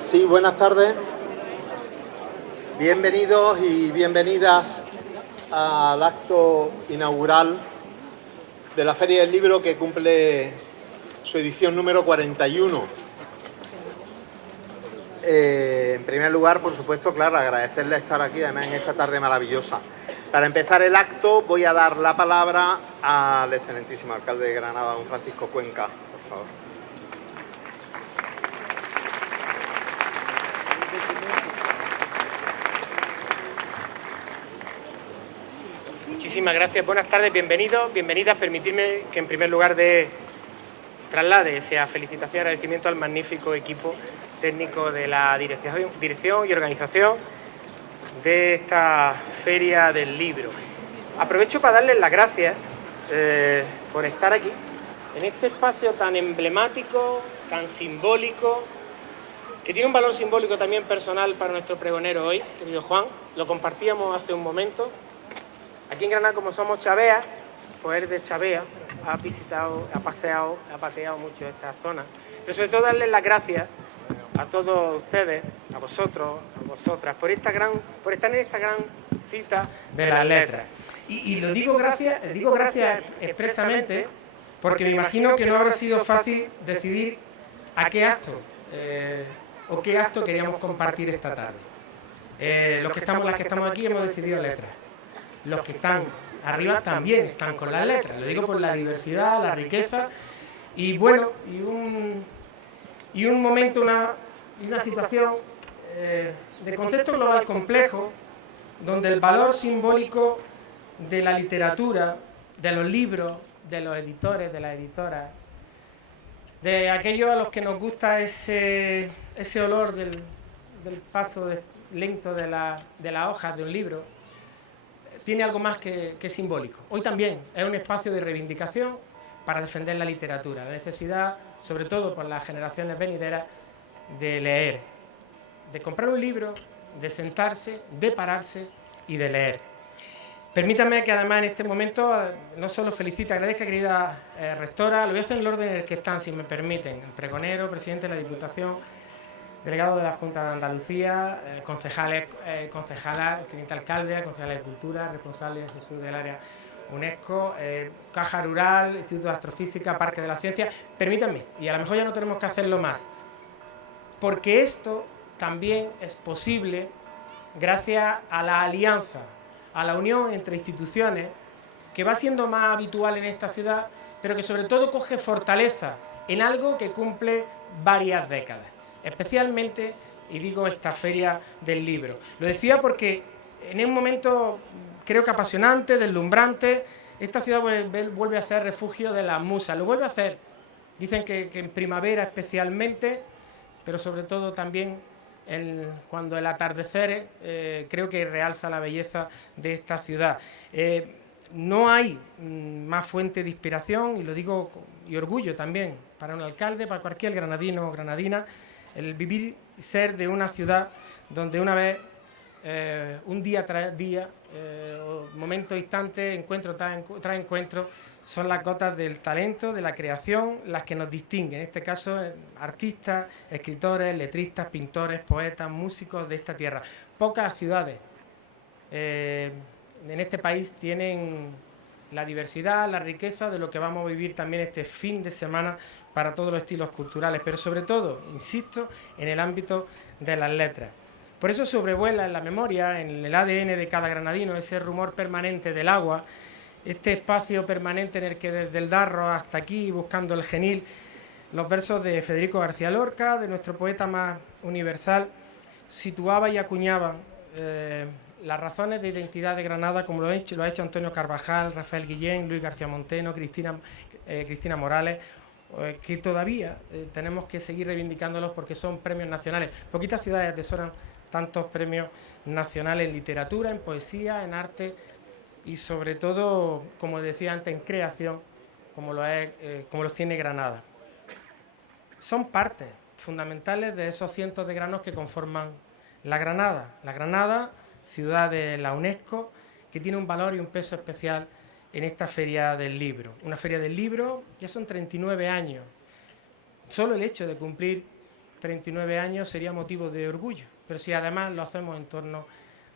Sí, buenas tardes. Bienvenidos y bienvenidas al acto inaugural de la Feria del Libro, que cumple su edición número 41. En primer lugar, por supuesto, claro, agradecerle estar aquí, además en esta tarde maravillosa. Para empezar el acto voy a dar la palabra al excelentísimo alcalde de Granada, don Francisco Cuenca, por favor. Muchísimas gracias, buenas tardes, bienvenidos, bienvenidas. Permitidme que en primer lugar traslade esa felicitación y agradecimiento al magnífico equipo técnico de la dirección y organización de esta Feria del Libro. Aprovecho para darles las gracias por estar aquí, en este espacio tan emblemático, tan simbólico, que tiene un valor simbólico también personal para nuestro pregonero hoy, querido Juan. Lo compartíamos hace un momento. Aquí en Granada, como somos chaveas, pues es de Chavea, ha visitado, ha paseado, ha pateado mucho esta zona. Pero sobre todo darles las gracias a todos ustedes, a vosotros, a vosotras, por estar en esta gran cita de las letras. Y lo digo gracias expresamente, porque me imagino que no habrá sido fácil decidir a qué acto o qué acto queríamos compartir esta tarde. Las que estamos aquí hemos decidido letras. Los que están arriba también están con las letras, lo digo por la diversidad, la riqueza y bueno, y un momento, una situación de contexto global complejo, donde el valor simbólico de la literatura, de los libros, de los editores, de las editoras, de aquellos a los que nos gusta ese olor del paso lento de las hojas de un libro, tiene algo más que simbólico. Hoy también es un espacio de reivindicación para defender la literatura, la necesidad, sobre todo por las generaciones venideras, de leer, de comprar un libro, de sentarse, de pararse y de leer. Permítanme que además en este momento no solo felicite, agradezca, querida rectora, lo voy a hacer en el orden en el que están, si me permiten, el pregonero, presidente de la Diputación, delegado de la Junta de Andalucía, concejalas, teniente alcalde, concejales de Cultura, responsables de Jesús del área UNESCO, Caja Rural, Instituto de Astrofísica, Parque de la Ciencia. Permítanme, y a lo mejor ya no tenemos que hacerlo más, porque esto también es posible gracias a la alianza, a la unión entre instituciones, que va siendo más habitual en esta ciudad, pero que sobre todo coge fortaleza en algo que cumple varias décadas. Especialmente, y digo, esta Feria del Libro. Lo decía porque en un momento creo que apasionante, deslumbrante, esta ciudad vuelve a ser refugio de las musas, lo vuelve a hacer. Dicen que en primavera especialmente, pero sobre todo también cuando el atardecer creo que realza la belleza de esta ciudad. No hay más fuente de inspiración, y lo digo, y orgullo también, para un alcalde, para cualquier granadino o granadina, el vivir y ser de una ciudad donde una vez, un día tras día, momentos, instantes, encuentro tras encuentro, son las gotas del talento, de la creación, las que nos distinguen. En este caso, artistas, escritores, letristas, pintores, poetas, músicos de esta tierra. Pocas ciudades en este país tienen la diversidad, la riqueza de lo que vamos a vivir también este fin de semana para todos los estilos culturales, pero sobre todo, insisto, en el ámbito de las letras. Por eso sobrevuela en la memoria, en el ADN de cada granadino, ese rumor permanente del agua, este espacio permanente en el que desde el Darro hasta aquí, buscando el genil, los versos de Federico García Lorca, de nuestro poeta más universal, situaba y acuñaban las razones de identidad de Granada, como lo ha hecho Antonio Carvajal, Rafael Guillén, Luis García Monteno, Cristina Morales, que todavía tenemos que seguir reivindicándolos porque son premios nacionales. Poquitas ciudades atesoran tantos premios nacionales en literatura, en poesía, en arte y sobre todo, como decía antes, en creación, como los tiene Granada. Son partes fundamentales de esos cientos de granos que conforman la Granada. La Granada, ciudad de la UNESCO, que tiene un valor y un peso especial en esta Feria del Libro. Una Feria del Libro, ya son 39 años. Solo el hecho de cumplir 39 años sería motivo de orgullo, pero si además lo hacemos en torno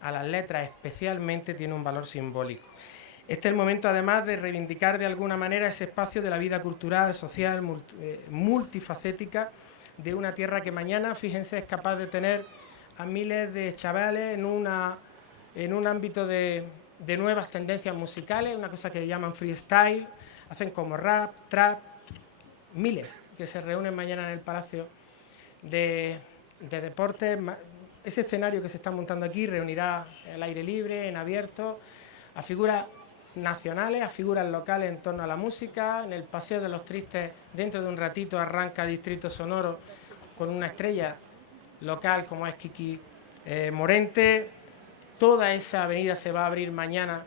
a las letras especialmente, tiene un valor simbólico. Este es el momento además de reivindicar de alguna manera ese espacio de la vida cultural, social, multifacética de una tierra que mañana, fíjense, es capaz de tener a miles de chavales en un ámbito de nuevas tendencias musicales, una cosa que llaman freestyle, hacen como rap, trap, miles que se reúnen mañana en el Palacio de Deportes. Ese escenario que se está montando aquí reunirá al aire libre, en abierto, a figuras nacionales, a figuras locales en torno a la música. En el Paseo de los Tristes, dentro de un ratito, arranca Distrito Sonoro con una estrella local como es Kiki Morente. Toda esa avenida se va a abrir mañana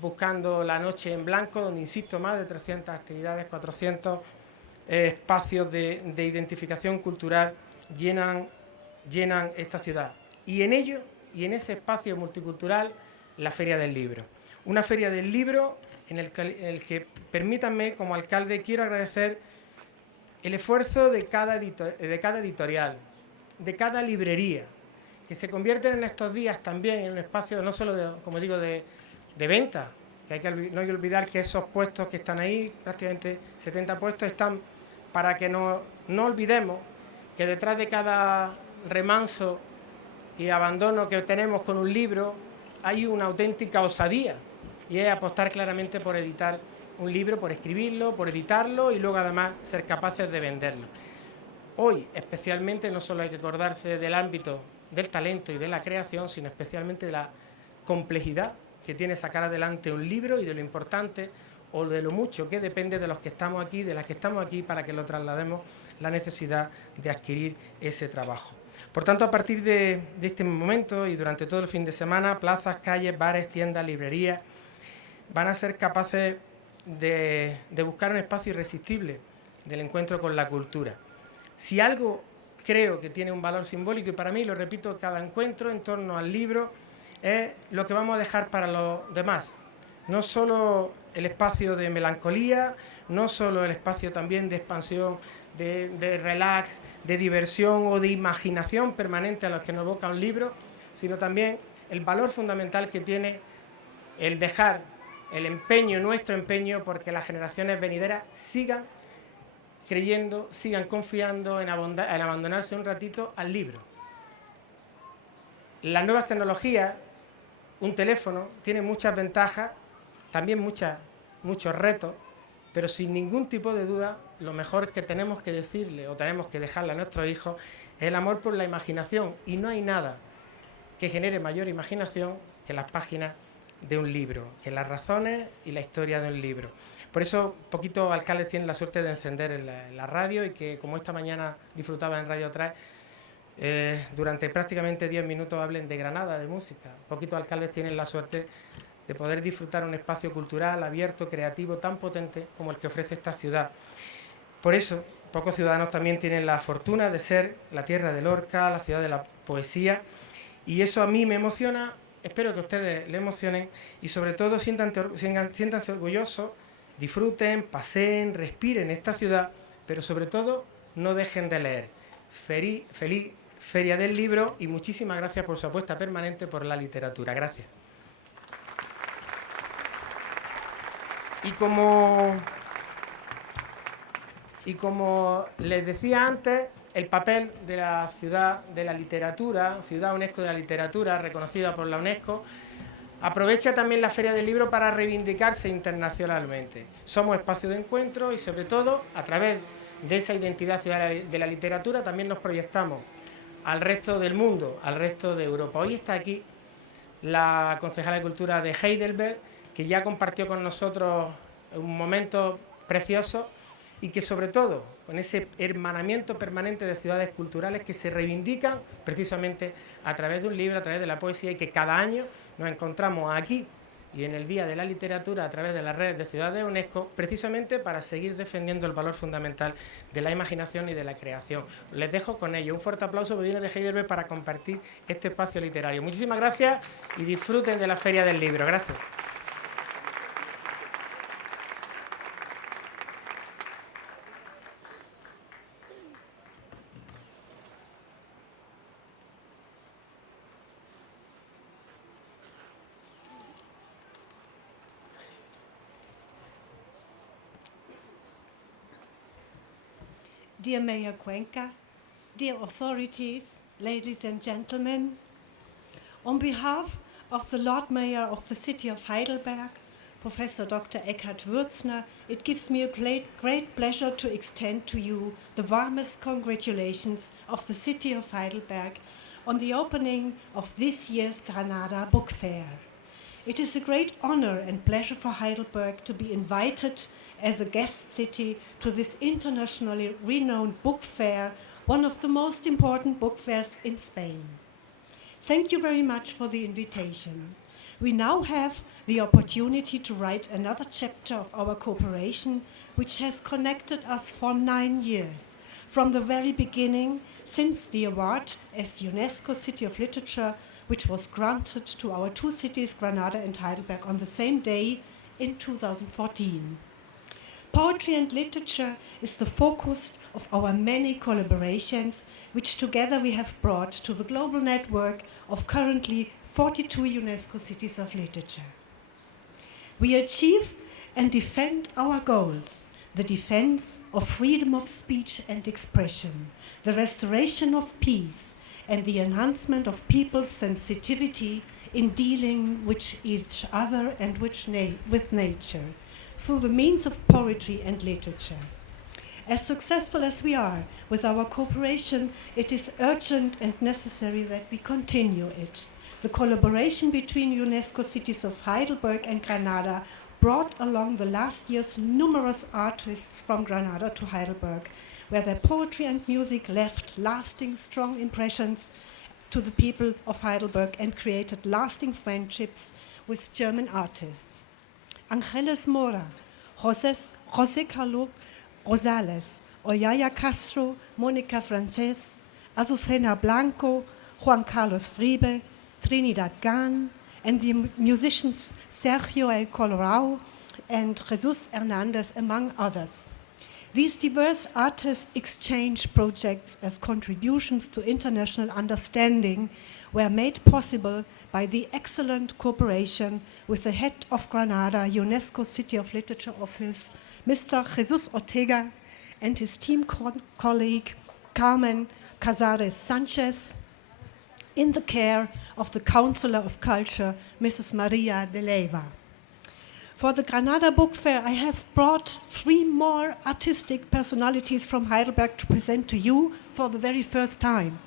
buscando la noche en blanco, donde, insisto, más de 300 actividades, 400 espacios de identificación cultural llenan esta ciudad. Y en ello, y en ese espacio multicultural, la Feria del Libro. Una Feria del Libro en el que permítanme, como alcalde, quiero agradecer el esfuerzo de cada editorial, de cada librería, que se convierten en estos días también en un espacio no solo, como digo, de venta, que no hay que olvidar que esos puestos que están ahí, prácticamente 70 puestos, están para que no olvidemos que detrás de cada remanso y abandono que tenemos con un libro hay una auténtica osadía, y es apostar claramente por editar un libro, por escribirlo, por editarlo y luego además ser capaces de venderlo. Hoy especialmente no solo hay que acordarse del ámbito del talento y de la creación, sino especialmente de la complejidad que tiene sacar adelante un libro y de lo importante o de lo mucho que depende de los que estamos aquí, de las que estamos aquí, para que lo traslademos la necesidad de adquirir ese trabajo. Por tanto, a partir de este momento y durante todo el fin de semana, plazas, calles, bares, tiendas, librerías van a ser capaces de buscar un espacio irresistible del encuentro con la cultura. Si algo creo que tiene un valor simbólico, y para mí, lo repito, cada encuentro en torno al libro es lo que vamos a dejar para los demás. No solo el espacio de melancolía, no solo el espacio también de expansión, de relax, de diversión o de imaginación permanente a los que nos evoca un libro, sino también el valor fundamental que tiene el dejar el empeño, nuestro empeño, porque las generaciones venideras sigan creyendo, sigan confiando en abandonarse un ratito al libro. Las nuevas tecnologías, un teléfono, tiene muchas ventajas, también muchos retos, pero sin ningún tipo de duda, lo mejor que tenemos que decirle o tenemos que dejarle a nuestros hijos es el amor por la imaginación, y no hay nada que genere mayor imaginación que las páginas de un libro, que las razones y la historia de un libro. Por eso, poquitos alcaldes tienen la suerte de encender la radio, y que, como esta mañana disfrutaba en Radio 3, durante prácticamente 10 minutos hablen de Granada, de música. Poquitos alcaldes tienen la suerte de poder disfrutar un espacio cultural abierto, creativo, tan potente como el que ofrece esta ciudad. Por eso, pocos ciudadanos también tienen la fortuna de ser la tierra de Lorca, la ciudad de la poesía, y eso a mí me emociona. Espero que a ustedes les emocionen y, sobre todo, siéntanse orgullosos, disfruten, paseen, respiren esta ciudad, pero sobre todo no dejen de leer. Feliz Feria del Libro, y muchísimas gracias por su apuesta permanente por la literatura. Gracias. Y como les decía antes, el papel de la ciudad de la literatura, ciudad UNESCO de la literatura, reconocida por la UNESCO, aprovecha también la Feria del Libro para reivindicarse internacionalmente. Somos espacio de encuentro y, sobre todo, a través de esa identidad ciudadana de la literatura, también nos proyectamos al resto del mundo, al resto de Europa. Hoy está aquí la concejala de Cultura de Heidelberg, que ya compartió con nosotros un momento precioso, y que, sobre todo, con ese hermanamiento permanente de ciudades culturales que se reivindican precisamente a través de un libro, a través de la poesía, y que cada año nos encontramos aquí y en el Día de la Literatura a través de las redes de Ciudades UNESCO, precisamente para seguir defendiendo el valor fundamental de la imaginación y de la creación. Les dejo con ello. Un fuerte aplauso que viene de Heidelberg para compartir este espacio literario. Muchísimas gracias y disfruten de la Feria del Libro. Gracias. dear Mayor Cuenca, dear authorities, ladies and gentlemen, on behalf of the Lord Mayor of the city of Heidelberg, Professor Dr. Eckhard Würzner, it gives me a great pleasure to extend to you the warmest congratulations of the city of Heidelberg on the opening of this year's Granada Book Fair. It is a great honor and pleasure for Heidelberg to be invited as a guest city to this internationally renowned book fair, one of the most important book fairs in Spain. Thank you very much for the invitation. We now have the opportunity to write another chapter of our cooperation, which has connected us for 9 years, from the very beginning, since the award as UNESCO City of Literature, which was granted to our two cities, Granada and Heidelberg, on the same day in 2014. Poetry and literature is the focus of our many collaborations, which together we have brought to the global network of currently 42 UNESCO cities of literature. We achieve and defend our goals: the defense of freedom of speech and expression, the restoration of peace, and the enhancement of people's sensitivity in dealing with each other and with nature, through the means of poetry and literature. As successful as we are with our cooperation, it is urgent and necessary that we continue it. The collaboration between UNESCO cities of Heidelberg and Granada brought along the last years numerous artists from Granada to Heidelberg, where their poetry and music left lasting, strong impressions to the people of Heidelberg and created lasting friendships with German artists. Ángeles Mora, José Carlos Rosales, Oyaya Castro, Mónica Frances, Azucena Blanco, Juan Carlos Friebe, Trinidad Gan, and the musicians Sergio El Colorado and Jesus Hernandez, among others. These diverse artist exchange projects as contributions to international understanding were made possible by the excellent cooperation with the head of Granada UNESCO City of Literature Office, Mr. Jesus Ortega, and his team colleague Carmen Casares Sanchez, in the care of the Counselor of Culture, Mrs. Maria de Leiva. For the Granada Book Fair, I have brought 3 more artistic personalities from Heidelberg to present to you for the very first time.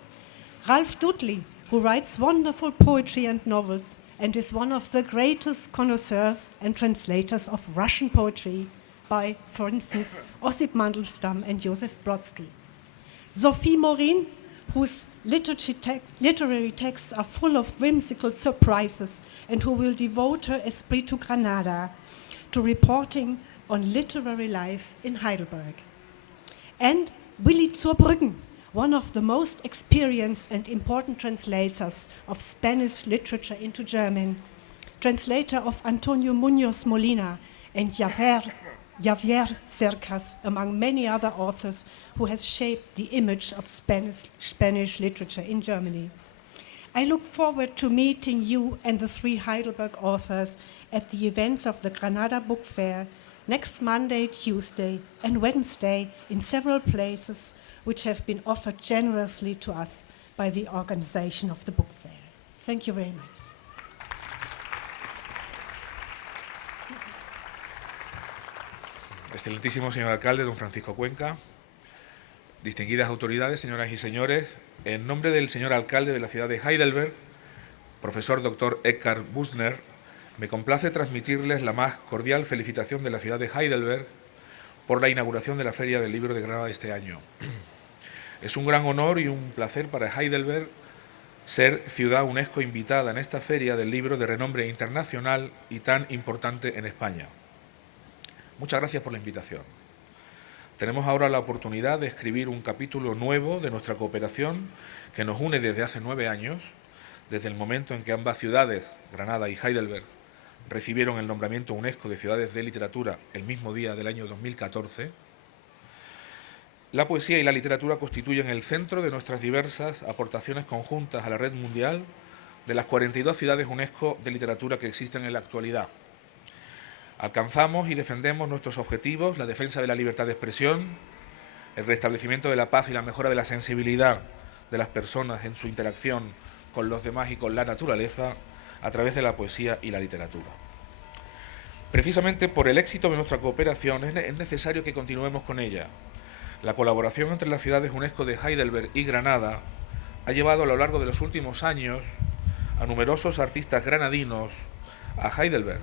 Ralph Dudley, who writes wonderful poetry and novels and is one of the greatest connoisseurs and translators of Russian poetry by, for instance, Osip Mandelstam and Joseph Brodsky. Sophie Morin, whose literary texts are full of whimsical surprises and who will devote her esprit to Granada, to reporting on literary life in Heidelberg. And Willi Zurbrüggen, one of the most experienced and important translators of Spanish literature into German, translator of Antonio Muñoz Molina and Javier Cercas, among many other authors who has shaped the image of Spanish literature in Germany. I look forward to meeting you and the 3 Heidelberg authors at the events of the Granada Book Fair next Monday, Tuesday, and Wednesday in several places which have been offered generously to us by the organization of the book fair. Thank you very much. Excelentísimo señor alcalde, don Francisco Cuenca, distinguidas autoridades, señoras y señores, en nombre del señor alcalde de la ciudad de Heidelberg, profesor Dr. Eckhard Würzner, me complace transmitirles la más cordial felicitación de la ciudad de Heidelberg por la inauguración de la Feria del Libro de Granada este año. Es un gran honor y un placer para Heidelberg ser ciudad UNESCO invitada en esta Feria del Libro de renombre internacional y tan importante en España. Muchas gracias por la invitación. Tenemos ahora la oportunidad de escribir un capítulo nuevo de nuestra cooperación que nos une desde hace 9 años, desde el momento en que ambas ciudades, Granada y Heidelberg, recibieron el nombramiento UNESCO de ciudades de literatura el mismo día del año 2014. La poesía y la literatura constituyen el centro de nuestras diversas aportaciones conjuntas a la red mundial de las 42 ciudades UNESCO de literatura que existen en la actualidad. Alcanzamos y defendemos nuestros objetivos, la defensa de la libertad de expresión, el restablecimiento de la paz y la mejora de la sensibilidad de las personas en su interacción con los demás y con la naturaleza a través de la poesía y la literatura. Precisamente por el éxito de nuestra cooperación es necesario que continuemos con ella. La colaboración entre las ciudades UNESCO de Heidelberg y Granada ha llevado a lo largo de los últimos años a numerosos artistas granadinos a Heidelberg,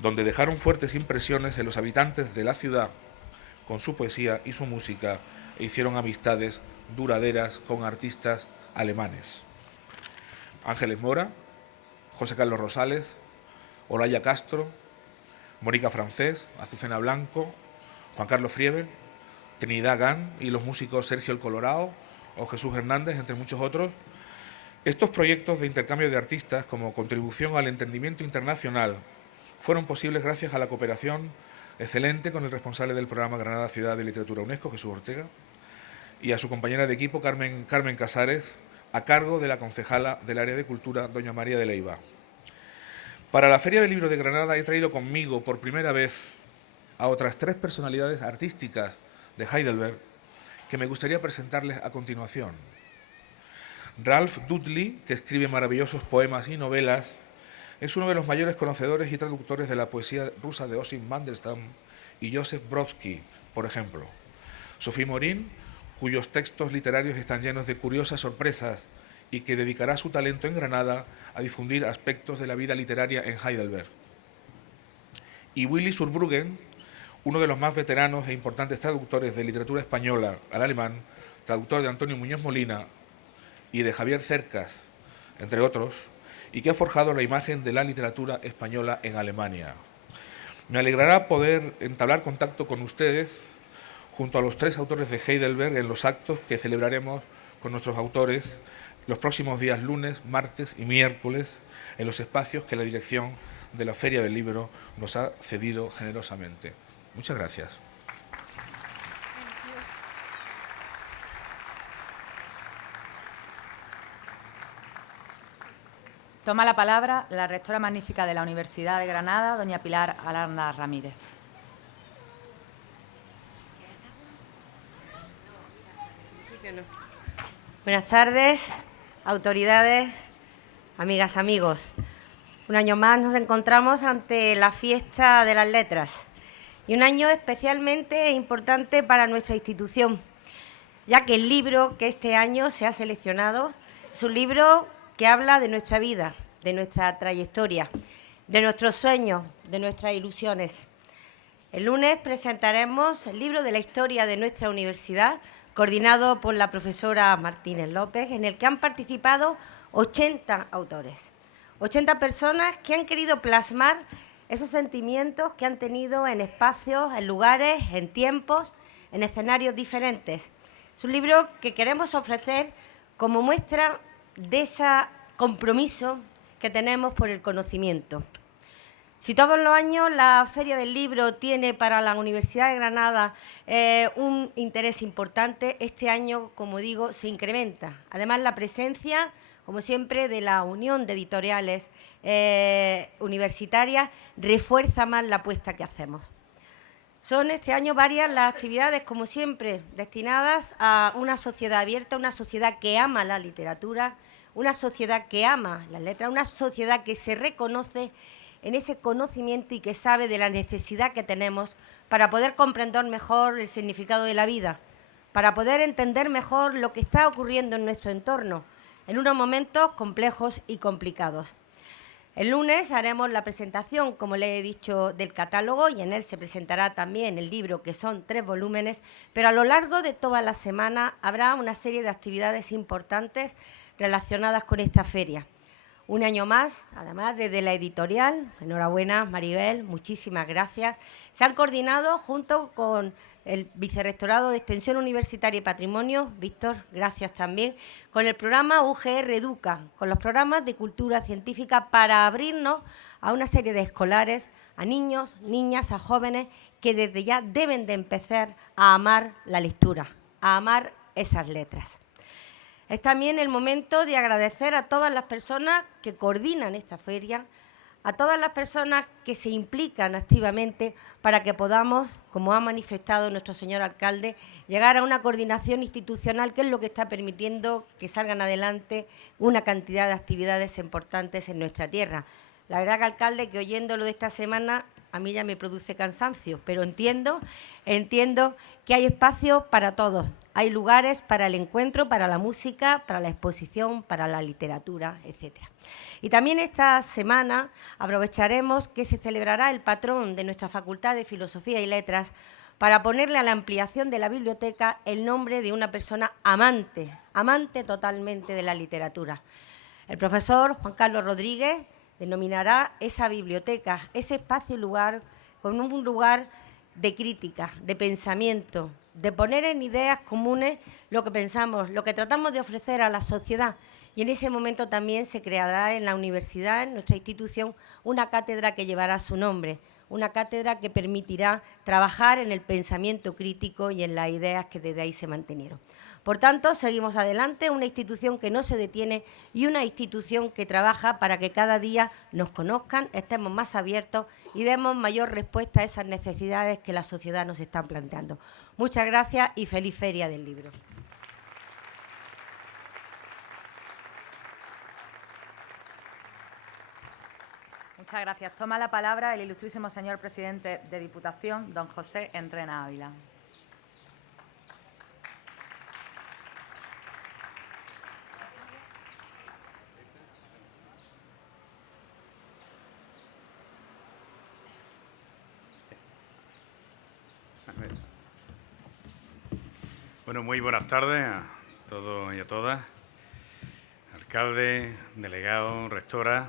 donde dejaron fuertes impresiones en los habitantes de la ciudad con su poesía y su música e hicieron amistades duraderas con artistas alemanes. Ángeles Mora, José Carlos Rosales, Olaya Castro, Mónica Francés, Azucena Blanco, Juan Carlos Frieber, Trinidad Gán y los músicos Sergio el Colorado o Jesús Hernández, entre muchos otros. Estos proyectos de intercambio de artistas como contribución al entendimiento internacional fueron posibles gracias a la cooperación excelente con el responsable del programa Granada Ciudad de Literatura UNESCO, Jesús Ortega, y a su compañera de equipo, Carmen Casares, a cargo de la concejala del área de cultura, doña María de Leiva. Para la Feria del Libro de Granada he traído conmigo por primera vez a otras 3 personalidades artísticas de Heidelberg que me gustaría presentarles a continuación. Ralph Dudley, que escribe maravillosos poemas y novelas, es uno de los mayores conocedores y traductores de la poesía rusa de Osip Mandelstam y Joseph Brodsky, por ejemplo. Sophie Morin, cuyos textos literarios están llenos de curiosas sorpresas y que dedicará su talento en Granada a difundir aspectos de la vida literaria en Heidelberg. Y Willy Surbruggen, uno de los más veteranos e importantes traductores de literatura española al alemán, traductor de Antonio Muñoz Molina y de Javier Cercas, entre otros, y que ha forjado la imagen de la literatura española en Alemania. Me alegrará poder entablar contacto con ustedes junto a los 3 autores de Heidelberg en los actos que celebraremos con nuestros autores los próximos días lunes, martes y miércoles en los espacios que la dirección de la Feria del Libro nos ha cedido generosamente. Muchas gracias. Toma la palabra la rectora magnífica de la Universidad de Granada, doña Pilar Aranda Ramírez. Buenas tardes, autoridades, amigas, amigos. Un año más nos encontramos ante la fiesta de las letras y un año especialmente importante para nuestra institución, ya que el libro que este año se ha seleccionado es un libro que habla de nuestra vida, de nuestra trayectoria, de nuestros sueños, de nuestras ilusiones. El lunes presentaremos el libro de la historia de nuestra universidad, coordinado por la profesora Martínez López, en el que han participado 80 autores, 80 personas que han querido plasmar esos sentimientos que han tenido en espacios, en lugares, en tiempos, en escenarios diferentes. Es un libro que queremos ofrecer como muestra de ese compromiso que tenemos por el conocimiento. Si todos los años la Feria del Libro tiene para la Universidad de Granada un interés importante, este año, como digo, se incrementa. Además, la presencia, como siempre, de la Unión de Editoriales Universitarias refuerza más la apuesta que hacemos. Son este año varias las actividades, como siempre, destinadas a una sociedad abierta, una sociedad que ama la literatura, una sociedad que ama las letras, una sociedad que se reconoce en ese conocimiento y que sabe de la necesidad que tenemos para poder comprender mejor el significado de la vida, para poder entender mejor lo que está ocurriendo en nuestro entorno, en unos momentos complejos y complicados. El lunes haremos la presentación, como le he dicho, del catálogo y en él se presentará también el libro, que son 3 volúmenes, pero a lo largo de toda la semana habrá una serie de actividades importantes relacionadas con esta feria. Un año más, además, desde la editorial, enhorabuena Maribel, muchísimas gracias, se han coordinado junto con el Vicerrectorado de Extensión Universitaria y Patrimonio, Víctor, gracias también, con el programa UGR Educa, con los programas de cultura científica para abrirnos a una serie de escolares, a niños, niñas, a jóvenes que desde ya deben de empezar a amar la lectura, a amar esas letras. Es también el momento de agradecer a todas las personas que coordinan esta feria, a todas las personas que se implican activamente para que podamos, como ha manifestado nuestro señor alcalde, llegar a una coordinación institucional que es lo que está permitiendo que salgan adelante una cantidad de actividades importantes en nuestra tierra. La verdad que, alcalde, que oyéndolo de esta semana a mí ya me produce cansancio, pero entiendo que hay espacio para todos. Hay lugares para el encuentro, para la música, para la exposición, para la literatura, etcétera. Y también esta semana aprovecharemos que se celebrará el patrón de nuestra Facultad de Filosofía y Letras para ponerle a la ampliación de la biblioteca el nombre de una persona amante totalmente de la literatura. El profesor Juan Carlos Rodríguez denominará esa biblioteca, ese espacio y lugar, con un lugar de crítica, de pensamiento, de poner en ideas comunes lo que pensamos, lo que tratamos de ofrecer a la sociedad. Y en ese momento también se creará en la universidad, en nuestra institución, una cátedra que llevará su nombre, una cátedra que permitirá trabajar en el pensamiento crítico y en las ideas que desde ahí se mantenieron. Por tanto, seguimos adelante, una institución que no se detiene y una institución que trabaja para que cada día nos conozcan, estemos más abiertos y demos mayor respuesta a esas necesidades que la sociedad nos está planteando. Muchas gracias y feliz Feria del Libro. Muchas gracias. Toma la palabra el ilustrísimo señor presidente de Diputación, don José Entrena Ávila. Bueno, muy buenas tardes a todos y a todas. Alcalde, delegado, rectora,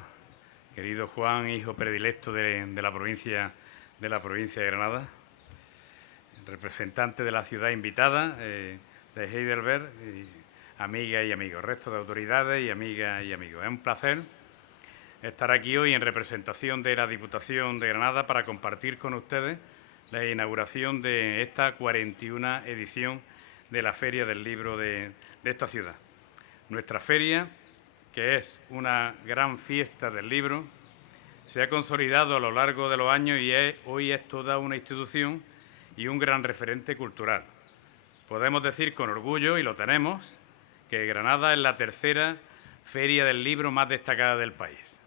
querido Juan, hijo predilecto de la provincia de Granada, representante de la ciudad invitada de Heidelberg, amigas y amigos, resto de autoridades y amigas y amigos. Es un placer estar aquí hoy en representación de la Diputación de Granada para compartir con ustedes la inauguración de esta 41ª edición de la Feria del Libro de esta ciudad. Nuestra feria, que es una gran fiesta del libro, se ha consolidado a lo largo de los años y hoy es toda una institución y un gran referente cultural. Podemos decir con orgullo, y lo tenemos, que Granada es la tercera feria del libro más destacada del país.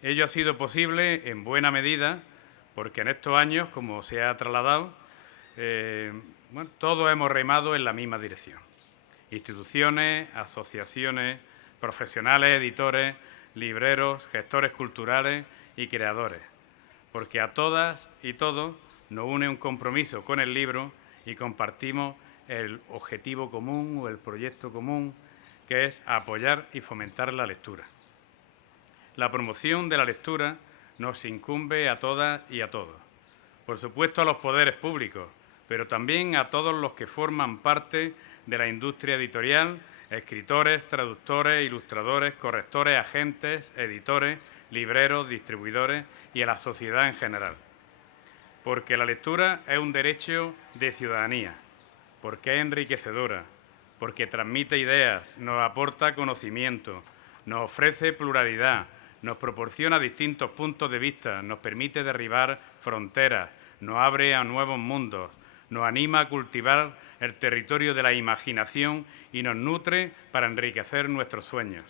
Ello ha sido posible en buena medida porque en estos años, como se ha trasladado, todos hemos remado en la misma dirección. Instituciones, asociaciones, profesionales, editores, libreros, gestores culturales y creadores, porque a todas y todos nos une un compromiso con el libro y compartimos el objetivo común o el proyecto común, que es apoyar y fomentar la lectura. La promoción de la lectura nos incumbe a todas y a todos. Por supuesto a los poderes públicos, pero también a todos los que forman parte de la industria editorial, escritores, traductores, ilustradores, correctores, agentes, editores, libreros, distribuidores y a la sociedad en general. Porque la lectura es un derecho de ciudadanía, porque es enriquecedora, porque transmite ideas, nos aporta conocimiento, nos ofrece pluralidad, nos proporciona distintos puntos de vista, nos permite derribar fronteras, nos abre a nuevos mundos, nos anima a cultivar el territorio de la imaginación y nos nutre para enriquecer nuestros sueños.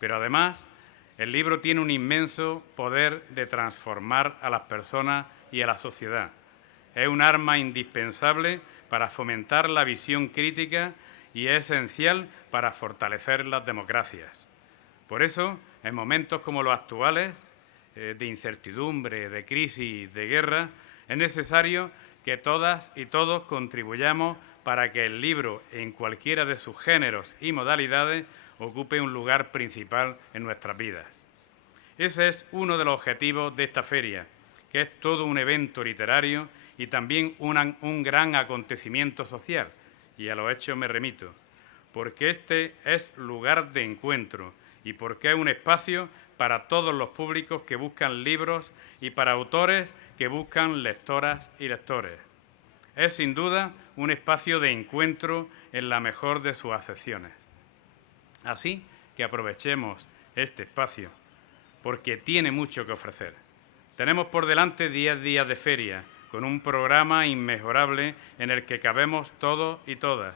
Pero además, el libro tiene un inmenso poder de transformar a las personas y a la sociedad. Es un arma indispensable para fomentar la visión crítica y es esencial para fortalecer las democracias. Por eso, en momentos como los actuales, de incertidumbre, de crisis, de guerra, es necesario que todas y todos contribuyamos para que el libro, en cualquiera de sus géneros y modalidades, ocupe un lugar principal en nuestras vidas. Ese es uno de los objetivos de esta feria, que es todo un evento literario y también un gran acontecimiento social, y a los hechos me remito, porque este es lugar de encuentro y porque es un espacio para todos los públicos que buscan libros y para autores que buscan lectoras y lectores. Es sin duda un espacio de encuentro en la mejor de sus acepciones. Así que aprovechemos este espacio porque tiene mucho que ofrecer. Tenemos por delante 10 días de feria, con un programa inmejorable en el que cabemos todos y todas,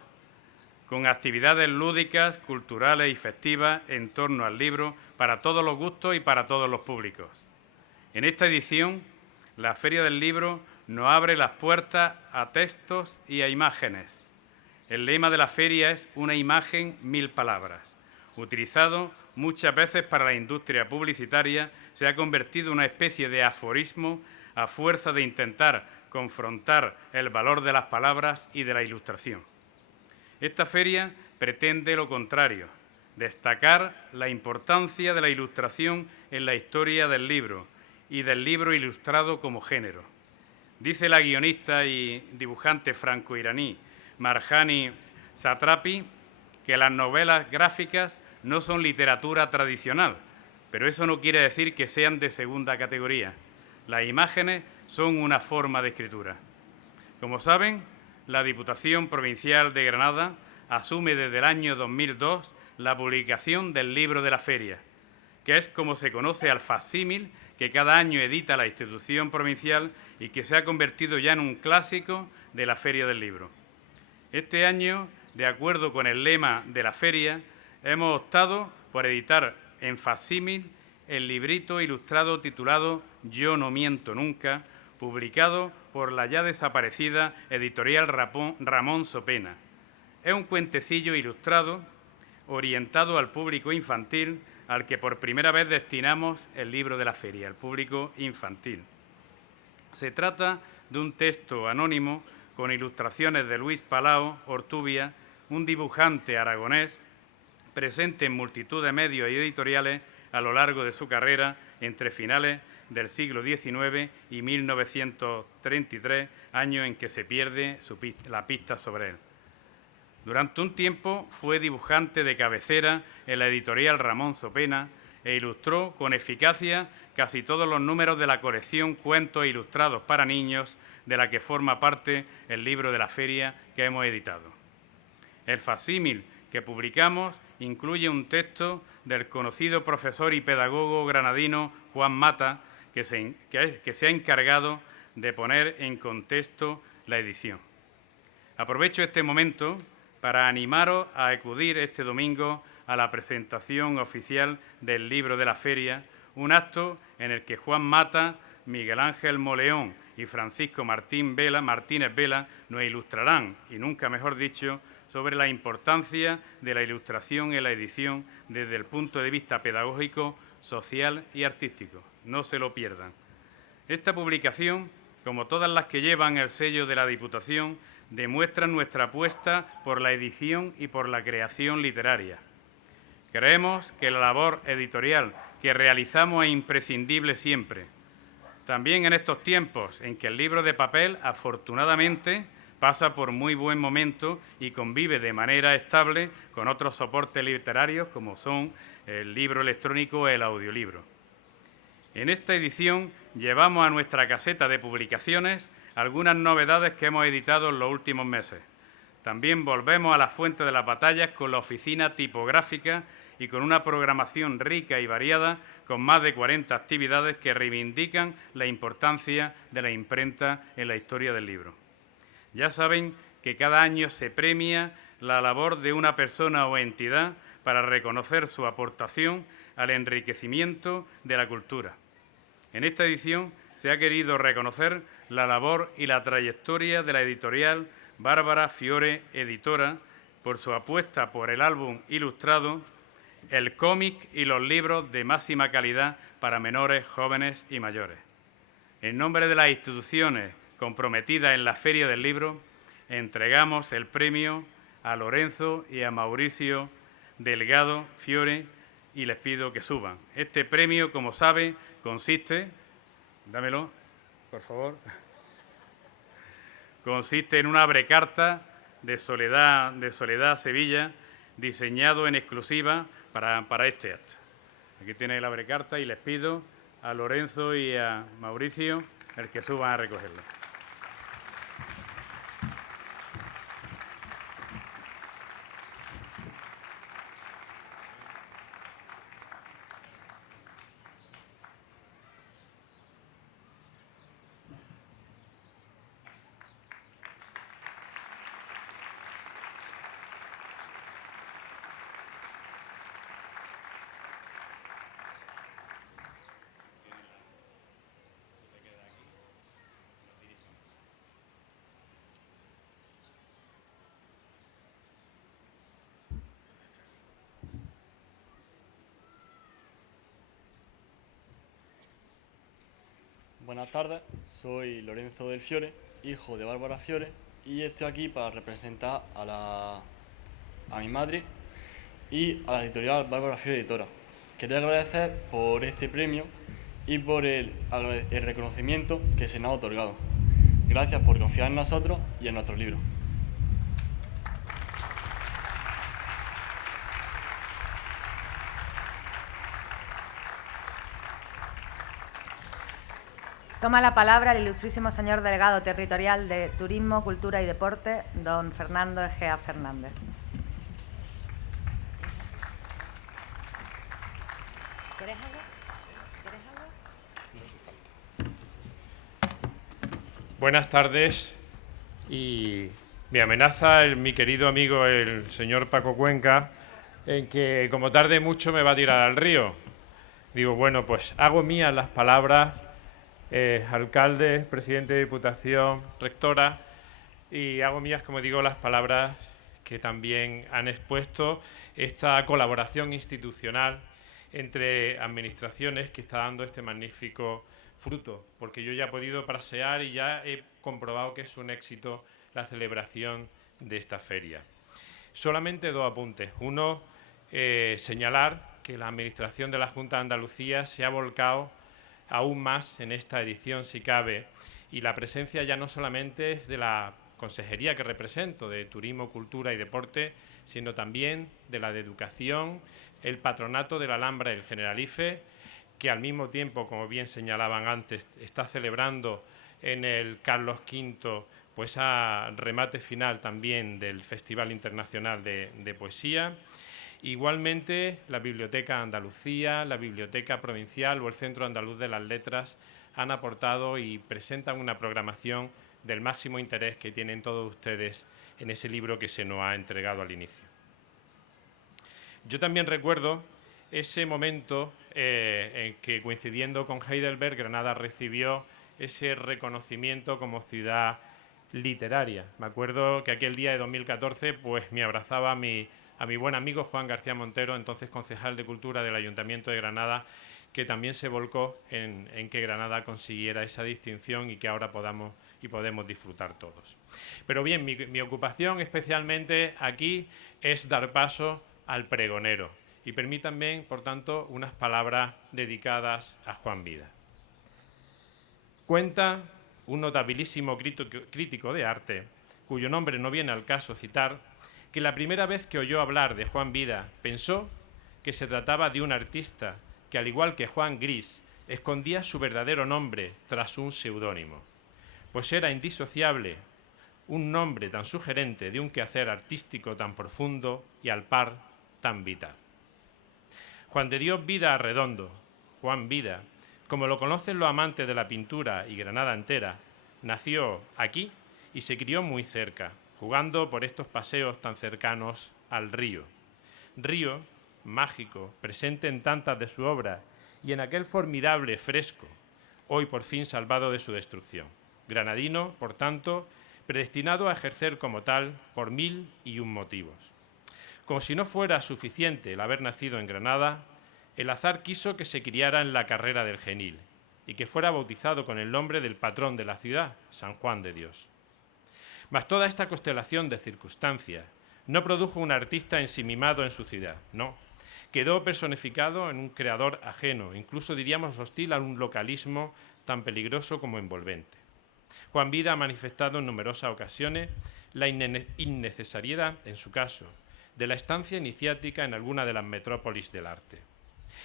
con actividades lúdicas, culturales y festivas en torno al libro para todos los gustos y para todos los públicos. En esta edición, la Feria del Libro nos abre las puertas a textos y a imágenes. El lema de la feria es «Una imagen, 1000 palabras». Utilizado muchas veces para la industria publicitaria, se ha convertido en una especie de aforismo a fuerza de intentar confrontar el valor de las palabras y de la ilustración. Esta feria pretende lo contrario, destacar la importancia de la ilustración en la historia del libro y del libro ilustrado como género. Dice la guionista y dibujante franco-iraní Marjani Satrapi que las novelas gráficas no son literatura tradicional, pero eso no quiere decir que sean de segunda categoría. Las imágenes son una forma de escritura. Como saben, la Diputación Provincial de Granada asume desde el año 2002 la publicación del libro de la feria, que es como se conoce al facsímil que cada año edita la institución provincial y que se ha convertido ya en un clásico de la Feria del Libro. Este año, de acuerdo con el lema de la feria, hemos optado por editar en facsímil el librito ilustrado titulado Yo no miento nunca, publicado por la ya desaparecida editorial Ramón Sopena. Es un cuentecillo ilustrado orientado al público infantil, al que por primera vez destinamos el libro de la feria, el público infantil. Se trata de un texto anónimo con ilustraciones de Luis Palau Ortubia, un dibujante aragonés presente en multitud de medios y editoriales a lo largo de su carrera entre finales del siglo XIX y 1933, año en que se pierde la pista sobre él. Durante un tiempo fue dibujante de cabecera en la editorial Ramón Sopena e ilustró con eficacia casi todos los números de la colección Cuentos Ilustrados para Niños, de la que forma parte el libro de la feria que hemos editado. El facsímil que publicamos incluye un texto del conocido profesor y pedagogo granadino Juan Mata, que se ha encargado de poner en contexto la edición. Aprovecho este momento para animaros a acudir este domingo a la presentación oficial del libro de la feria, un acto en el que Juan Mata, Miguel Ángel Moleón y Francisco Martínez Vela nos ilustrarán, y nunca mejor dicho, sobre la importancia de la ilustración en la edición desde el punto de vista pedagógico, social y artístico. No se lo pierdan. Esta publicación, como todas las que llevan el sello de la Diputación, demuestra nuestra apuesta por la edición y por la creación literaria. Creemos que la labor editorial que realizamos es imprescindible siempre. También en estos tiempos en que el libro de papel, afortunadamente, pasa por muy buen momento y convive de manera estable con otros soportes literarios como son el libro electrónico o el audiolibro. En esta edición llevamos a nuestra caseta de publicaciones algunas novedades que hemos editado en los últimos meses. También volvemos a la fuente de las batallas con la oficina tipográfica y con una programación rica y variada con más de 40 actividades que reivindican la importancia de la imprenta en la historia del libro. Ya saben que cada año se premia la labor de una persona o entidad para reconocer su aportación al enriquecimiento de la cultura. En esta edición se ha querido reconocer la labor y la trayectoria de la editorial Bárbara Fiore Editora por su apuesta por el álbum ilustrado, el cómic y los libros de máxima calidad para menores, jóvenes y mayores. En nombre de las instituciones comprometidas en la Feria del Libro, entregamos el premio a Lorenzo y a Mauricio Delgado Fiore y les pido que suban. Este premio, como sabe, consiste, dámelo, por favor, consiste en un abrecarta de Soledad Sevilla, diseñado en exclusiva para este acto. Aquí tiene el abrecarta y les pido a Lorenzo y a Mauricio el que suban a recogerlo. Buenas tardes, soy Lorenzo del Fiore, hijo de Bárbara Fiore, y estoy aquí para representar a mi madre y a la editorial Bárbara Fiore Editora. Quería agradecer por este premio y por el reconocimiento que se nos ha otorgado. Gracias por confiar en nosotros y en nuestros libros. Toma la palabra el ilustrísimo señor delegado territorial de Turismo, Cultura y Deporte, don Fernando Egea Fernández. ¿Quieres algo? Buenas tardes, y me amenaza mi querido amigo el señor Paco Cuenca en que como tarde mucho me va a tirar al río. Digo, bueno, pues hago mías las palabras, alcalde, presidente de Diputación, rectora, y hago mías, como digo, las palabras que también han expuesto esta colaboración institucional entre administraciones que está dando este magnífico fruto, porque yo ya he podido pasear y ya he comprobado que es un éxito la celebración de esta feria. Solamente dos apuntes. Uno, señalar que la Administración de la Junta de Andalucía se ha volcado aún más en esta edición, si cabe, y la presencia ya no solamente es de la consejería que represento, de Turismo, Cultura y Deporte, sino también de la de Educación, el Patronato de la Alhambra y el Generalife, que al mismo tiempo, como bien señalaban antes, está celebrando en el Carlos V pues a remate final también del Festival Internacional de Poesía. Igualmente, la Biblioteca Andalucía, la Biblioteca Provincial o el Centro Andaluz de las Letras han aportado y presentan una programación del máximo interés que tienen todos ustedes en ese libro que se nos ha entregado al inicio. Yo también recuerdo ese momento en que, coincidiendo con Heidelberg, Granada recibió ese reconocimiento como ciudad literaria. Me acuerdo que aquel día de 2014 pues me abrazaba a mi buen amigo Juan García Montero, entonces concejal de Cultura del Ayuntamiento de Granada, que también se volcó en que Granada consiguiera esa distinción y que ahora podemos disfrutar todos. Pero bien, mi ocupación especialmente aquí es dar paso al pregonero. Y permítanme, por tanto, unas palabras dedicadas a Juan Vida. Cuenta un notabilísimo crítico de arte, cuyo nombre no viene al caso citar, que la primera vez que oyó hablar de Juan Vida pensó que se trataba de un artista que, al igual que Juan Gris, escondía su verdadero nombre tras un seudónimo, pues era indisociable un nombre tan sugerente de un quehacer artístico tan profundo y al par tan vital. Juan de Dios Vida Arredondo, Juan Vida, como lo conocen los amantes de la pintura y Granada entera, nació aquí y se crió muy cerca, jugando por estos paseos tan cercanos al río. Río mágico, presente en tantas de su obra y en aquel formidable fresco, hoy por fin salvado de su destrucción. Granadino, por tanto, predestinado a ejercer como tal por 1001 motivos. Como si no fuera suficiente el haber nacido en Granada, el azar quiso que se criara en la carrera del Genil y que fuera bautizado con el nombre del patrón de la ciudad, San Juan de Dios. Mas toda esta constelación de circunstancias no produjo un artista ensimimado en su ciudad, no. Quedó personificado en un creador ajeno, incluso diríamos hostil a un localismo tan peligroso como envolvente. Juan Vida ha manifestado en numerosas ocasiones la innecesariedad, en su caso, de la estancia iniciática en alguna de las metrópolis del arte.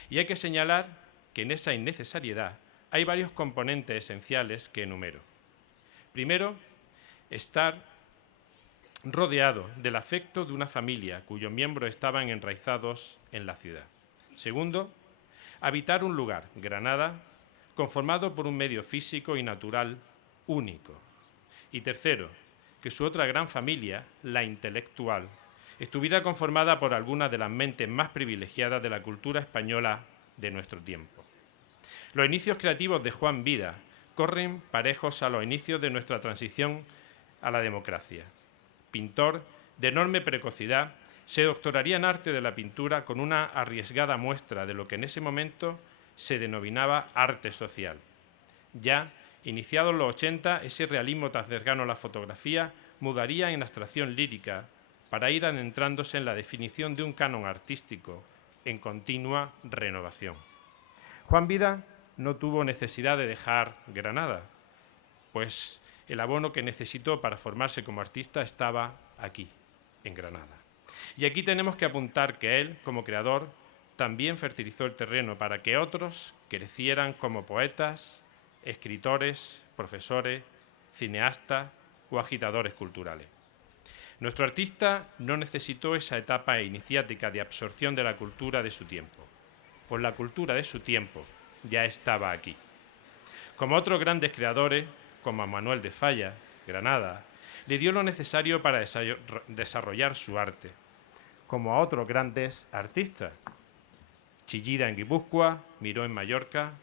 Y hay que señalar que en esa innecesariedad hay varios componentes esenciales que enumero. Primero, estar rodeado del afecto de una familia cuyos miembros estaban enraizados en la ciudad. Segundo, habitar un lugar, Granada, conformado por un medio físico y natural único. Y tercero, que su otra gran familia, la intelectual, estuviera conformada por algunas de las mentes más privilegiadas de la cultura española de nuestro tiempo. Los inicios creativos de Juan Vida corren parejos a los inicios de nuestra transición a la democracia. Pintor de enorme precocidad, se doctoraría en arte de la pintura con una arriesgada muestra de lo que en ese momento se denominaba arte social. Ya, iniciados los 80, ese realismo tan cercano a la fotografía mudaría en abstracción lírica para ir adentrándose en la definición de un canon artístico en continua renovación. Juan Vida no tuvo necesidad de dejar Granada, pues el abono que necesitó para formarse como artista estaba aquí, en Granada. Y aquí tenemos que apuntar que él, como creador, también fertilizó el terreno para que otros crecieran como poetas, escritores, profesores, cineastas o agitadores culturales. Nuestro artista no necesitó esa etapa iniciática de absorción de la cultura de su tiempo, pues la cultura de su tiempo ya estaba aquí. Como otros grandes creadores, como a Manuel de Falla, Granada, le dio lo necesario para desarrollar su arte, como a otros grandes artistas, Chillida en Guipúzcoa, Miró en Mallorca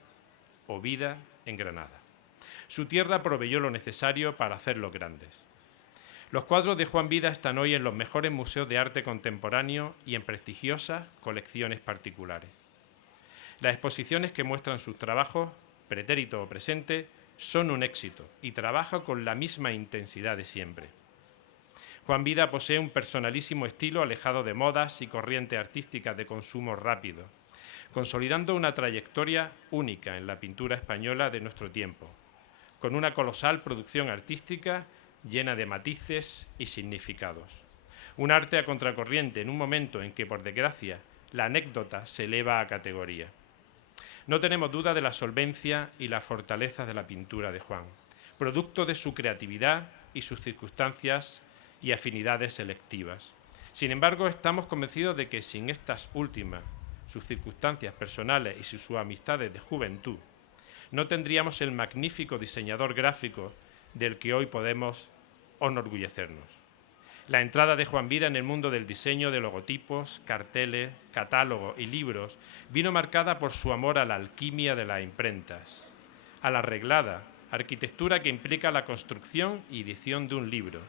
o Vida en Granada. Su tierra proveyó lo necesario para hacerlos grandes. Los cuadros de Juan Vida están hoy en los mejores museos de arte contemporáneo y en prestigiosas colecciones particulares. Las exposiciones que muestran sus trabajos, pretérito o presente, son un éxito y trabaja con la misma intensidad de siempre. Juan Vida posee un personalísimo estilo alejado de modas y corrientes artísticas de consumo rápido, consolidando una trayectoria única en la pintura española de nuestro tiempo, con una colosal producción artística llena de matices y significados. Un arte a contracorriente en un momento en que, por desgracia, la anécdota se eleva a categoría. No tenemos duda de la solvencia y la fortaleza de la pintura de Juan, producto de su creatividad y sus circunstancias y afinidades selectivas. Sin embargo, estamos convencidos de que sin estas últimas, sus circunstancias personales y sus amistades de juventud, no tendríamos el magnífico diseñador gráfico del que hoy podemos enorgullecernos. La entrada de Juan Vida en el mundo del diseño de logotipos, carteles, catálogos y libros vino marcada por su amor a la alquimia de las imprentas, a la reglada, arquitectura que implica la construcción y edición de un libro,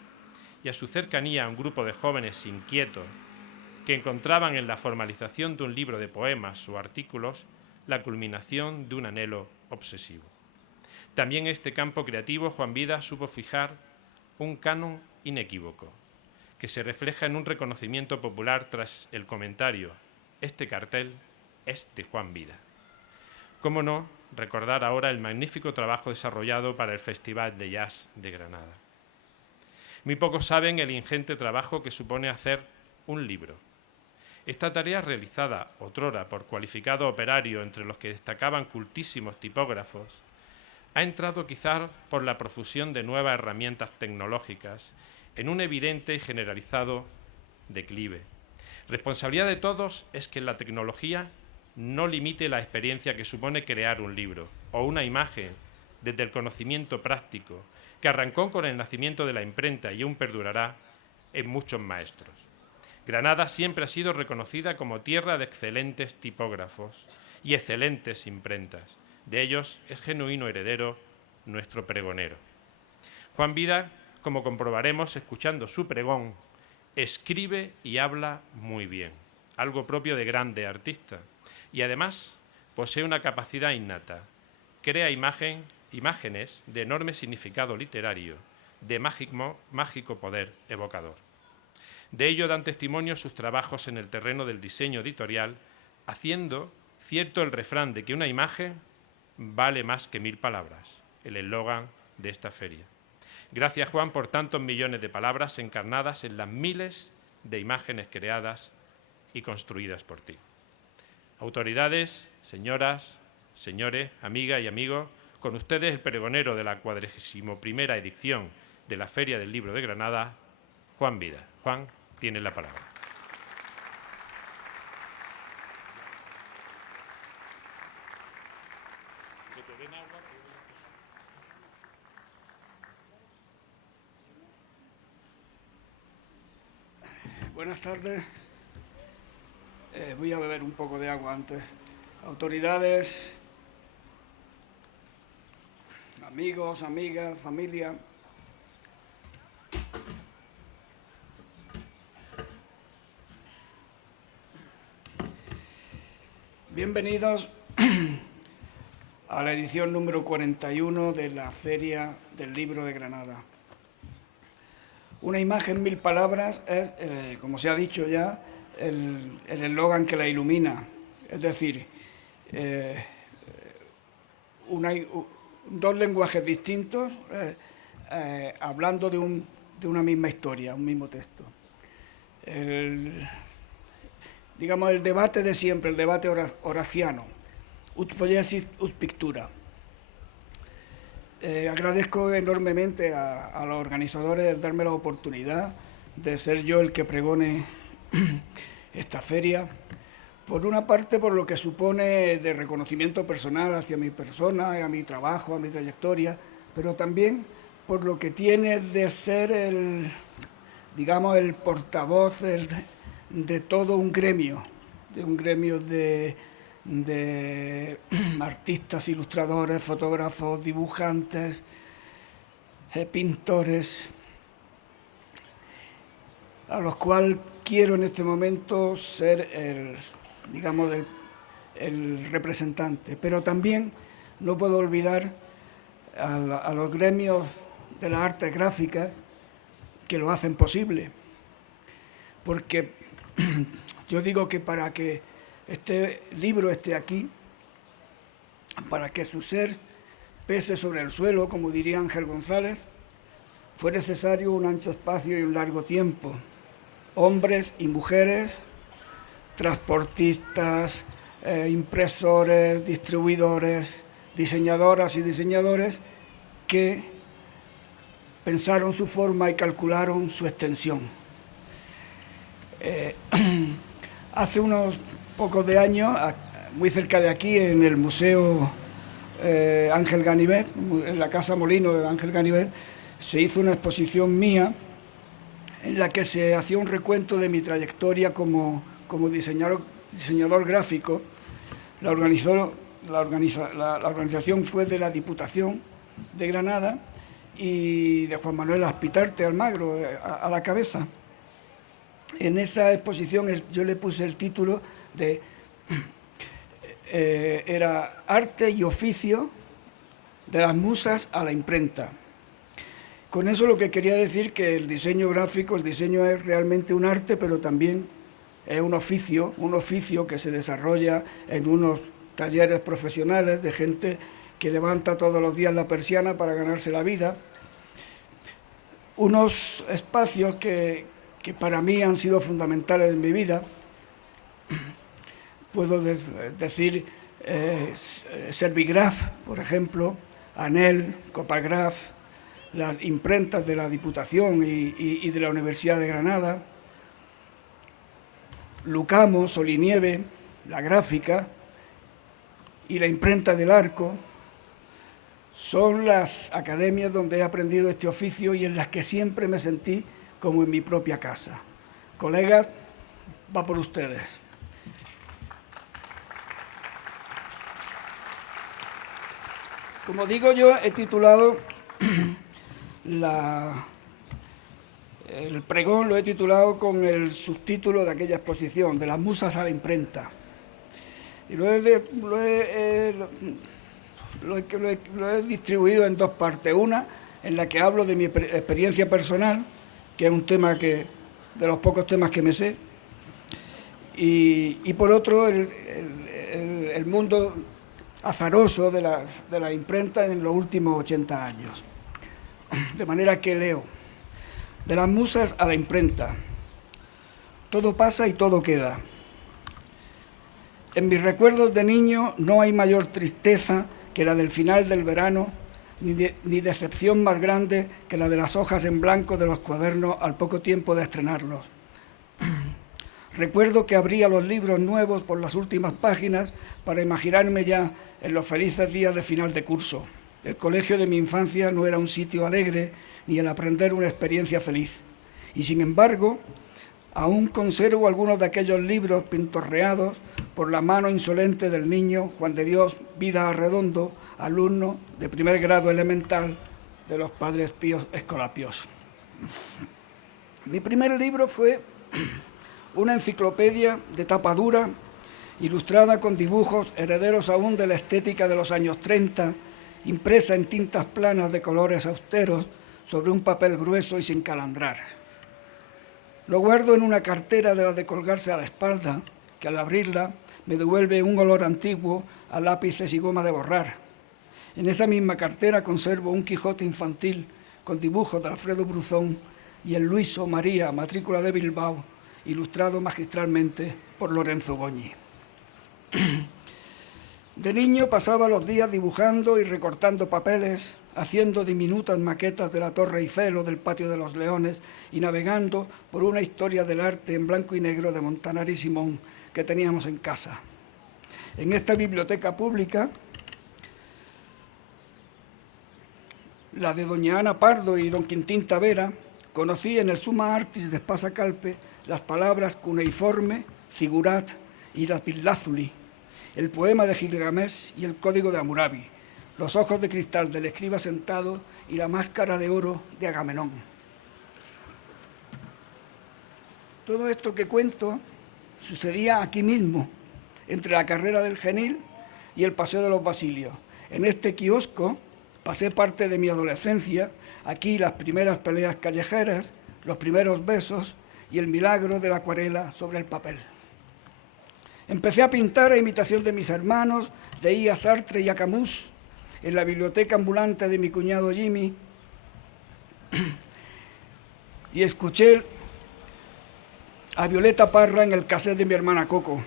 y a su cercanía a un grupo de jóvenes inquietos que encontraban en la formalización de un libro de poemas o artículos la culminación de un anhelo obsesivo. También en este campo creativo Juan Vida supo fijar un canon inequívoco, que se refleja en un reconocimiento popular tras el comentario: este cartel es de Juan Vida. ¿Cómo no recordar ahora el magnífico trabajo desarrollado para el Festival de Jazz de Granada? Muy pocos saben el ingente trabajo que supone hacer un libro. Esta tarea, realizada otrora por cualificado operario entre los que destacaban cultísimos tipógrafos, ha entrado quizá por la profusión de nuevas herramientas tecnológicas en un evidente y generalizado declive. Responsabilidad de todos es que la tecnología no limite la experiencia que supone crear un libro o una imagen desde el conocimiento práctico que arrancó con el nacimiento de la imprenta y aún perdurará en muchos maestros. Granada siempre ha sido reconocida como tierra de excelentes tipógrafos y excelentes imprentas. De ellos es genuino heredero nuestro pregonero. Juan Vida, como comprobaremos escuchando su pregón, escribe y habla muy bien, algo propio de grande artista, y además posee una capacidad innata. Crea imágenes de enorme significado literario, de mágico poder evocador. De ello dan testimonio sus trabajos en el terreno del diseño editorial, haciendo cierto el refrán de que una imagen vale más que 1000 palabras, el eslogan de esta feria. Gracias, Juan, por tantos millones de palabras encarnadas en las miles de imágenes creadas y construidas por ti. Autoridades, señoras, señores, amigas y amigos, con ustedes el pregonero de la 41ª edición de la Feria del Libro de Granada, Juan Vida. Juan, tiene la palabra. Buenas tardes. Voy a beber un poco de agua antes. Autoridades, amigos, amigas, familia. Bienvenidos a la edición número 41 de la Feria del Libro de Granada. Una imagen, 1000 palabras es, como se ha dicho ya, el eslogan que la ilumina. Es decir, dos lenguajes distintos hablando de una misma historia, un mismo texto. Digamos, el debate de siempre, el debate horaciano, ut poiesis, ut pictura. Agradezco enormemente a los organizadores de darme la oportunidad de ser yo el que pregone esta feria. Por una parte, por lo que supone de reconocimiento personal hacia mi persona, a mi trabajo, a mi trayectoria, pero también por lo que tiene de ser el portavoz de todo un gremio, de artistas, ilustradores, fotógrafos, dibujantes, pintores, a los cuales quiero en este momento ser el representante. Pero también no puedo olvidar a los gremios de las artes gráficas que lo hacen posible, porque yo digo que para que este libro esté aquí, para que su ser pese sobre el suelo, como diría Ángel González, fue necesario un ancho espacio y un largo tiempo. Hombres y mujeres, transportistas, impresores, distribuidores, diseñadoras y diseñadores que pensaron su forma y calcularon su extensión. Hace unos pocos de años, muy cerca de aquí, en el Museo Ángel Ganivet, en la Casa Molino de Ángel Ganivet, se hizo una exposición mía en la que se hacía un recuento de mi trayectoria como diseñador gráfico. La organización fue de la Diputación de Granada y de Juan Manuel Aspitarte Almagro a la cabeza. En esa exposición yo le puse el título de era Arte y oficio de las musas a la imprenta. Con eso lo que quería decir que el diseño gráfico, el diseño es realmente un arte, pero también es un oficio que se desarrolla en unos talleres profesionales de gente que levanta todos los días la persiana para ganarse la vida. Unos espacios que para mí han sido fundamentales en mi vida. Puedo decir Servigraf, por ejemplo, Anel, Copagraf, las imprentas de la Diputación y de la Universidad de Granada, Lucamo, Sol y Nieve, la Gráfica y la imprenta del Arco, son las academias donde he aprendido este oficio y en las que siempre me sentí como en mi propia casa. Colegas, va por ustedes. Como digo, yo he titulado el pregón, lo he titulado con el subtítulo de aquella exposición, de las musas a la imprenta. Y lo he distribuido en dos partes. Una, en la que hablo de mi experiencia personal, que es un tema de los pocos temas que me sé, y por otro, el mundo azaroso de la imprenta en los últimos 80 años. De manera que leo: de las musas a la imprenta. Todo pasa y todo queda. En mis recuerdos de niño no hay mayor tristeza que la del final del verano, ni decepción más grande que la de las hojas en blanco de los cuadernos al poco tiempo de estrenarlos. Recuerdo que abría los libros nuevos por las últimas páginas para imaginarme ya en los felices días de final de curso. El colegio de mi infancia no era un sitio alegre ni el aprender una experiencia feliz. Y sin embargo, aún conservo algunos de aquellos libros pintorreados por la mano insolente del niño Juan de Dios Vida Arredondo, alumno de primer grado elemental de los Padres Píos Escolapios. Mi primer libro fue una enciclopedia de tapa dura ilustrada con dibujos herederos aún de la estética de los años 30, impresa en tintas planas de colores austeros sobre un papel grueso y sin calandrar. Lo guardo en una cartera de la de colgarse a la espalda, que al abrirla me devuelve un olor antiguo a lápices y goma de borrar. En esa misma cartera conservo un Quijote infantil con dibujos de Alfredo Bruzón y el Luiso María, matrícula de Bilbao, ilustrado magistralmente por Lorenzo Goñi. De niño pasaba los días dibujando y recortando papeles, haciendo diminutas maquetas de la Torre Eiffel o del Patio de los Leones y navegando por una historia del arte en blanco y negro de Montanar y Simón que teníamos en casa. En esta biblioteca pública, la de doña Ana Pardo y don Quintín Tavera, conocí en el Summa Artis de Espasa Calpe las palabras cuneiforme, figurat y lapislázuli, el poema de Gilgamesh y el código de Hammurabi, los ojos de cristal del escriba sentado y la máscara de oro de Agamenón. Todo esto que cuento sucedía aquí mismo, entre la carrera del Genil y el Paseo de los Basilios. En este kiosco pasé parte de mi adolescencia, aquí las primeras peleas callejeras, los primeros besos y el milagro de la acuarela sobre el papel. Empecé a pintar a imitación de mis hermanos, leí a Sartre y a Camus en la biblioteca ambulante de mi cuñado Jimmy y escuché a Violeta Parra en el cassette de mi hermana Coco.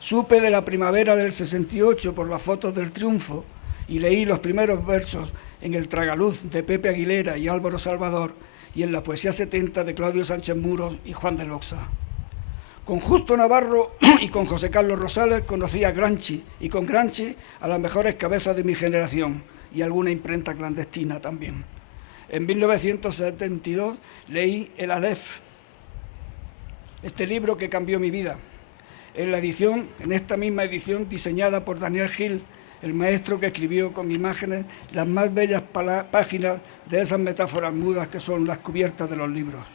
Supe de la primavera del 68 por las fotos del Triunfo y leí los primeros versos en El Tragaluz de Pepe Aguilera y Álvaro Salvador y en la Poesía 70 de Claudio Sánchez Muros y Juan de Loxa. Con Justo Navarro y con José Carlos Rosales conocí a Gramsci y con Gramsci a las mejores cabezas de mi generación y alguna imprenta clandestina también. En 1972 leí El Aleph, este libro que cambió mi vida. En esta misma edición diseñada por Daniel Gil, el maestro que escribió con imágenes las más bellas páginas de esas metáforas mudas que son las cubiertas de los libros.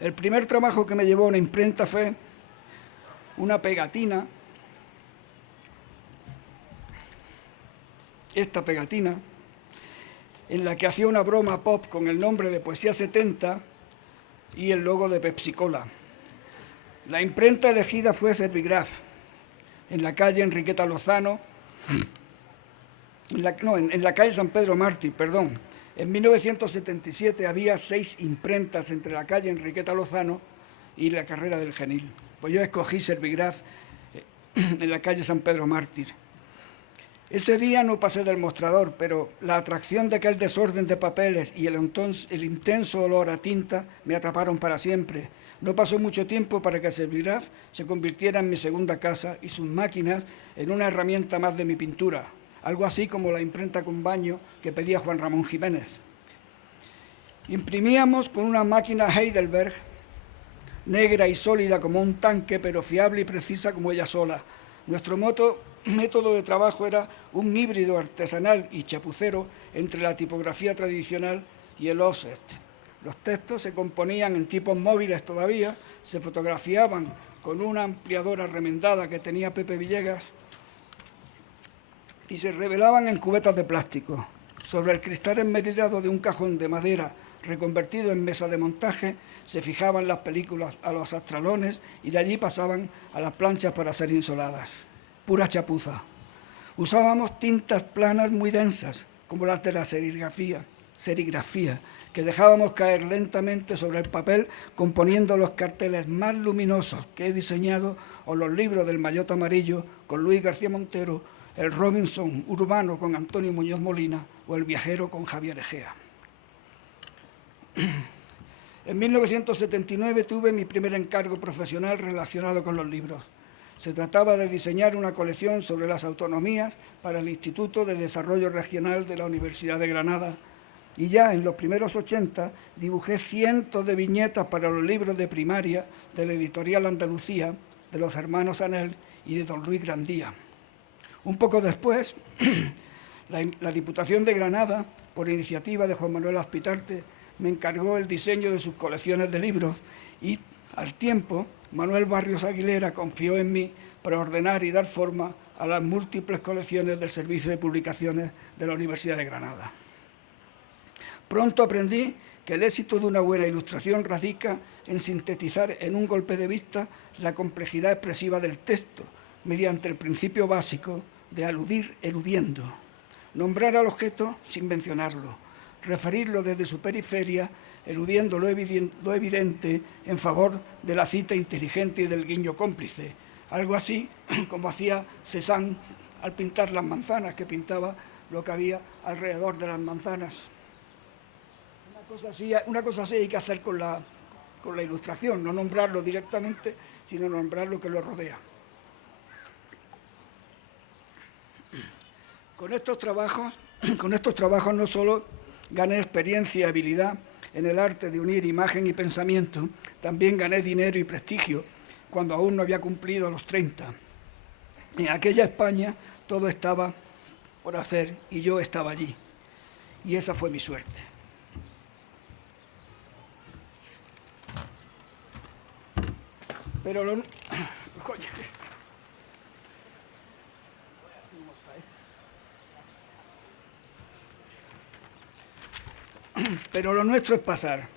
El primer trabajo que me llevó a una imprenta fue una pegatina, esta pegatina, en la que hacía una broma pop con el nombre de Poesía 70 y el logo de Pepsi-Cola. La imprenta elegida fue Servigraf, en la calle Enriqueta Lozano, en la calle San Pedro Mártir, perdón. En 1977 había 6 imprentas entre la calle Enriqueta Lozano y la carrera del Genil. Pues yo escogí Servigraf en la calle San Pedro Mártir. Ese día no pasé del mostrador, pero la atracción de aquel desorden de papeles y el intenso olor a tinta me atraparon para siempre. No pasó mucho tiempo para que Servigraf se convirtiera en mi segunda casa y sus máquinas en una herramienta más de mi pintura, algo así como la imprenta con baño que pedía Juan Ramón Jiménez. Imprimíamos con una máquina Heidelberg, negra y sólida como un tanque, pero fiable y precisa como ella sola. Nuestro método de trabajo era un híbrido artesanal y chapucero entre la tipografía tradicional y el offset. Los textos se componían en tipos móviles todavía, se fotografiaban con una ampliadora remendada que tenía Pepe Villegas y se revelaban en cubetas de plástico. Sobre el cristal enmerilado de un cajón de madera reconvertido en mesa de montaje se fijaban las películas a los astralones y de allí pasaban a las planchas para ser insoladas. Pura chapuza. Usábamos tintas planas muy densas, como las de la serigrafía, que dejábamos caer lentamente sobre el papel componiendo los carteles más luminosos que he diseñado o los libros del Maillot amarillo con Luis García Montero, el Robinson urbano con Antonio Muñoz Molina o el viajero con Javier Egea. En 1979 tuve mi primer encargo profesional relacionado con los libros. Se trataba de diseñar una colección sobre las autonomías para el Instituto de Desarrollo Regional de la Universidad de Granada y ya en los primeros 80 dibujé cientos de viñetas para los libros de primaria de la editorial Andalucía, de los hermanos Anel y de don Luis Grandía. Un poco después, la Diputación de Granada, por iniciativa de Juan Manuel Azpitarte, me encargó el diseño de sus colecciones de libros y, al tiempo, Manuel Barrios Aguilera confió en mí para ordenar y dar forma a las múltiples colecciones del Servicio de Publicaciones de la Universidad de Granada. Pronto aprendí que el éxito de una buena ilustración radica en sintetizar en un golpe de vista la complejidad expresiva del texto, mediante el principio básico de aludir eludiendo, nombrar al objeto sin mencionarlo, referirlo desde su periferia, eludiendo lo evidente en favor de la cita inteligente y del guiño cómplice, algo así como hacía Cézanne al pintar las manzanas, que pintaba lo que había alrededor de las manzanas. Una cosa así hay que hacer con la ilustración, no nombrarlo directamente, sino nombrar lo que lo rodea. Con estos trabajos no solo gané experiencia y habilidad en el arte de unir imagen y pensamiento, también gané dinero y prestigio cuando aún no había cumplido los 30. En aquella España todo estaba por hacer y yo estaba allí. Y esa fue mi suerte. Pero lo nuestro es pasar.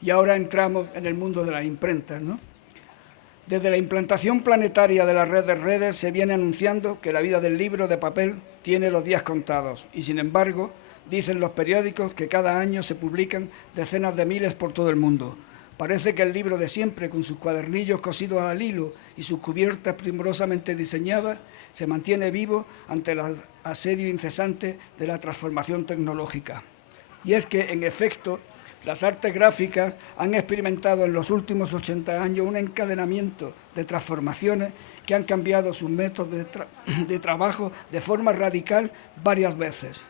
Y ahora entramos en el mundo de las imprentas, ¿no? Desde la implantación planetaria de la red de redes se viene anunciando que la vida del libro de papel tiene los días contados y, sin embargo, dicen los periódicos que cada año se publican decenas de miles por todo el mundo. Parece que el libro de siempre, con sus cuadernillos cosidos al hilo y sus cubiertas primorosamente diseñadas, se mantiene vivo ante el asedio incesante de la transformación tecnológica. Y es que, en efecto, las artes gráficas han experimentado en los últimos 80 años un encadenamiento de transformaciones que han cambiado sus métodos de trabajo de forma radical varias veces.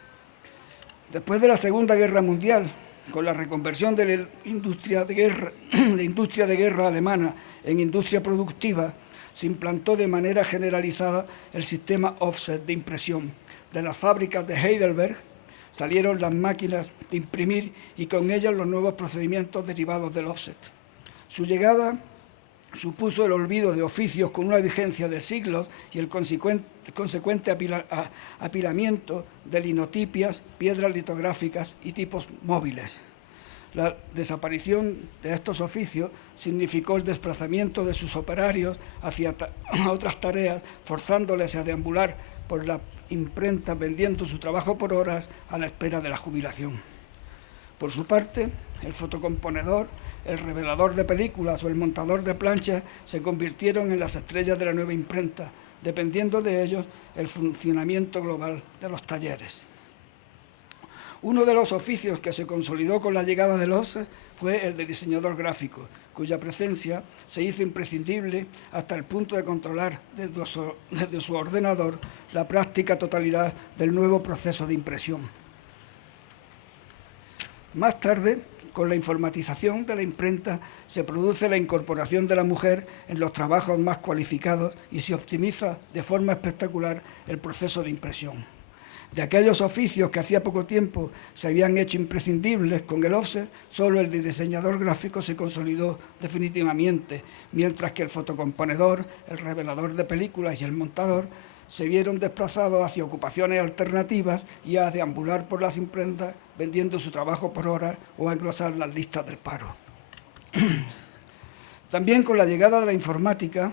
Después de la Segunda Guerra Mundial, con la reconversión de la industria de guerra alemana en industria productiva, se implantó de manera generalizada el sistema offset de impresión. De las fábricas de Heidelberg salieron las máquinas de imprimir y con ellas los nuevos procedimientos derivados del offset. Su llegada supuso el olvido de oficios con una vigencia de siglos y el consecuente apilamiento de linotipias, piedras litográficas y tipos móviles. La desaparición de estos oficios significó el desplazamiento de sus operarios hacia otras tareas, forzándoles a deambular por la imprenta vendiendo su trabajo por horas a la espera de la jubilación. Por su parte, el fotocomponedor, el revelador de películas o el montador de planchas se convirtieron en las estrellas de la nueva imprenta, dependiendo de ellos el funcionamiento global de los talleres. Uno de los oficios que se consolidó con la llegada del offset fue el de diseñador gráfico, cuya presencia se hizo imprescindible hasta el punto de controlar desde su ordenador la práctica totalidad del nuevo proceso de impresión. Más tarde, con la informatización de la imprenta, se produce la incorporación de la mujer en los trabajos más cualificados y se optimiza de forma espectacular el proceso de impresión. De aquellos oficios que hacía poco tiempo se habían hecho imprescindibles con el offset, solo el de diseñador gráfico se consolidó definitivamente, mientras que el fotocomponedor, el revelador de películas y el montador se vieron desplazados hacia ocupaciones alternativas y a deambular por las imprentas vendiendo su trabajo por horas o a engrosar las listas del paro. También con la llegada de la informática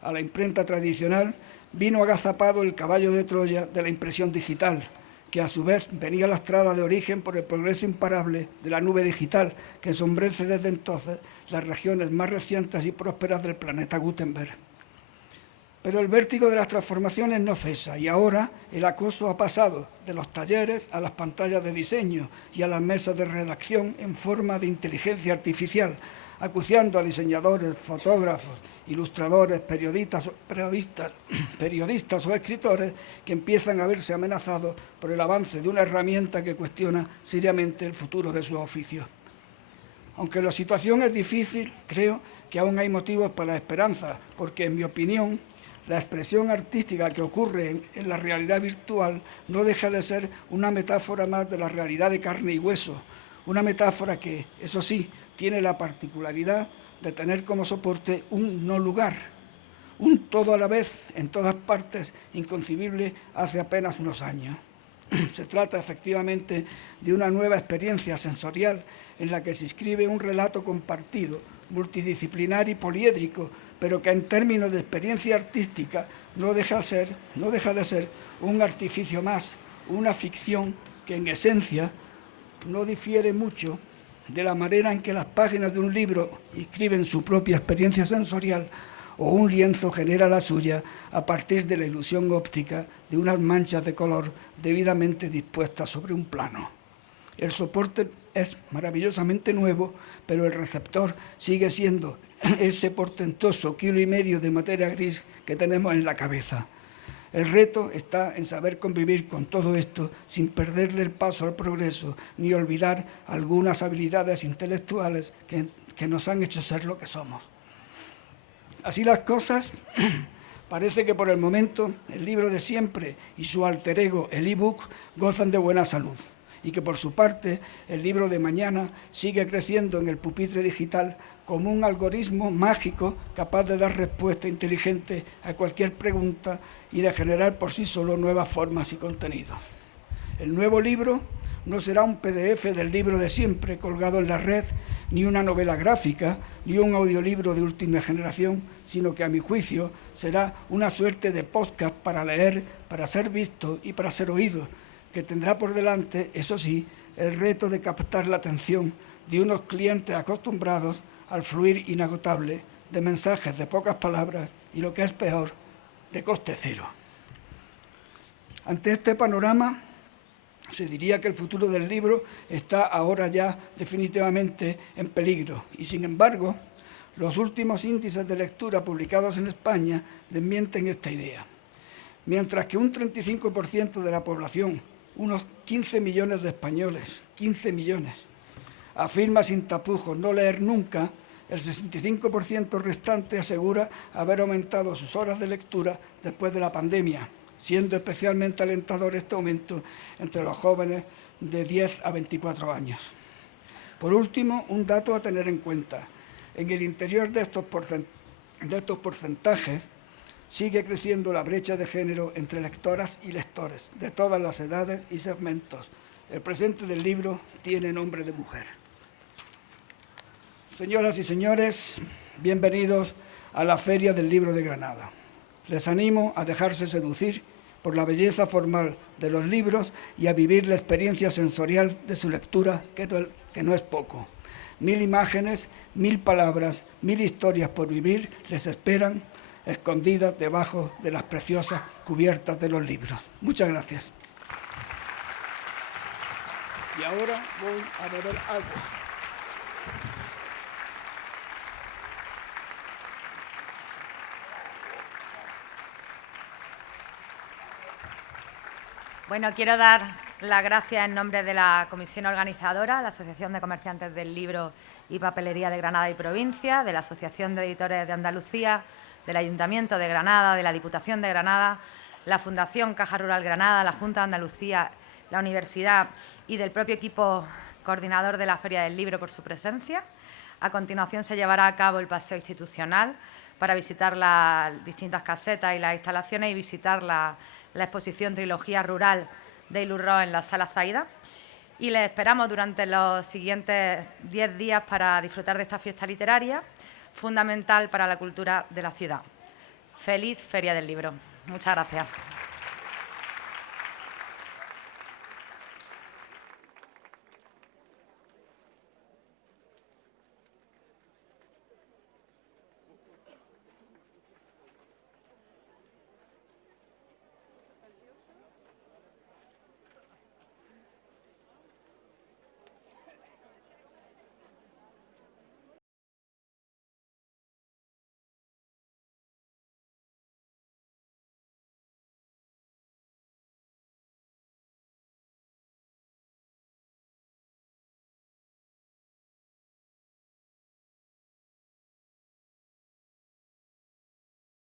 a la imprenta tradicional vino agazapado el caballo de Troya de la impresión digital, que a su vez venía lastrada de origen por el progreso imparable de la nube digital, que ensombrece desde entonces las regiones más recientes y prósperas del planeta Gutenberg. Pero el vértigo de las transformaciones no cesa y ahora el acoso ha pasado de los talleres a las pantallas de diseño y a las mesas de redacción en forma de inteligencia artificial, acuciando a diseñadores, fotógrafos, ilustradores, periodistas o escritores que empiezan a verse amenazados por el avance de una herramienta que cuestiona seriamente el futuro de sus oficios. Aunque la situación es difícil, creo que aún hay motivos para la esperanza, porque, en mi opinión, la expresión artística que ocurre en la realidad virtual no deja de ser una metáfora más de la realidad de carne y hueso, una metáfora que, eso sí, tiene la particularidad de tener como soporte un no lugar, un todo a la vez, en todas partes, inconcebible hace apenas unos años. Se trata efectivamente de una nueva experiencia sensorial en la que se inscribe un relato compartido, multidisciplinar y poliédrico, pero que en términos de experiencia artística no deja de ser un artificio más, una ficción que en esencia no difiere mucho de la manera en que las páginas de un libro inscriben su propia experiencia sensorial o un lienzo genera la suya a partir de la ilusión óptica de unas manchas de color debidamente dispuestas sobre un plano. El soporte es maravillosamente nuevo, pero el receptor sigue siendo ese portentoso 1,5 kilos de materia gris que tenemos en la cabeza. El reto está en saber convivir con todo esto sin perderle el paso al progreso ni olvidar algunas habilidades intelectuales que nos han hecho ser lo que somos. Así las cosas, parece que por el momento el libro de siempre y su alter ego, el e-book, gozan de buena salud y que por su parte el libro de mañana sigue creciendo en el pupitre digital como un algoritmo mágico capaz de dar respuesta inteligente a cualquier pregunta y de generar por sí solo nuevas formas y contenidos. El nuevo libro no será un PDF del libro de siempre colgado en la red, ni una novela gráfica, ni un audiolibro de última generación, sino que, a mi juicio, será una suerte de podcast para leer, para ser visto y para ser oído, que tendrá por delante, eso sí, el reto de captar la atención de unos clientes acostumbrados al fluir inagotable de mensajes de pocas palabras y, lo que es peor, de coste cero. Ante este panorama, se diría que el futuro del libro está ahora ya definitivamente en peligro y, sin embargo, los últimos índices de lectura publicados en España desmienten esta idea. Mientras que un 35% de la población, unos 15 millones de españoles, 15 millones, afirma sin tapujos no leer nunca, el 65% restante asegura haber aumentado sus horas de lectura después de la pandemia, siendo especialmente alentador este aumento entre los jóvenes de 10 a 24 años. Por último, un dato a tener en cuenta. En el interior de estos porcentajes sigue creciendo la brecha de género entre lectoras y lectores, de todas las edades y segmentos. El presente del libro tiene nombre de mujer. Señoras y señores, bienvenidos a la Feria del Libro de Granada. Les animo a dejarse seducir por la belleza formal de los libros y a vivir la experiencia sensorial de su lectura, que no es poco. 1000 imágenes, 1000 palabras, 1000 historias por vivir les esperan escondidas debajo de las preciosas cubiertas de los libros. Muchas gracias. Y ahora voy a beber algo. Bueno, quiero dar las gracias en nombre de la comisión organizadora, la Asociación de Comerciantes del Libro y Papelería de Granada y Provincia, de la Asociación de Editores de Andalucía, del Ayuntamiento de Granada, de la Diputación de Granada, la Fundación Caja Rural Granada, la Junta de Andalucía, la Universidad y del propio equipo coordinador de la Feria del Libro por su presencia. A continuación se llevará a cabo el paseo institucional para visitar las distintas casetas y las instalaciones y visitar la exposición Trilogía Rural de Ilurro en la Sala Zaida. Y les esperamos durante los siguientes 10 días para disfrutar de esta fiesta literaria, fundamental para la cultura de la ciudad. Feliz Feria del Libro. Muchas gracias.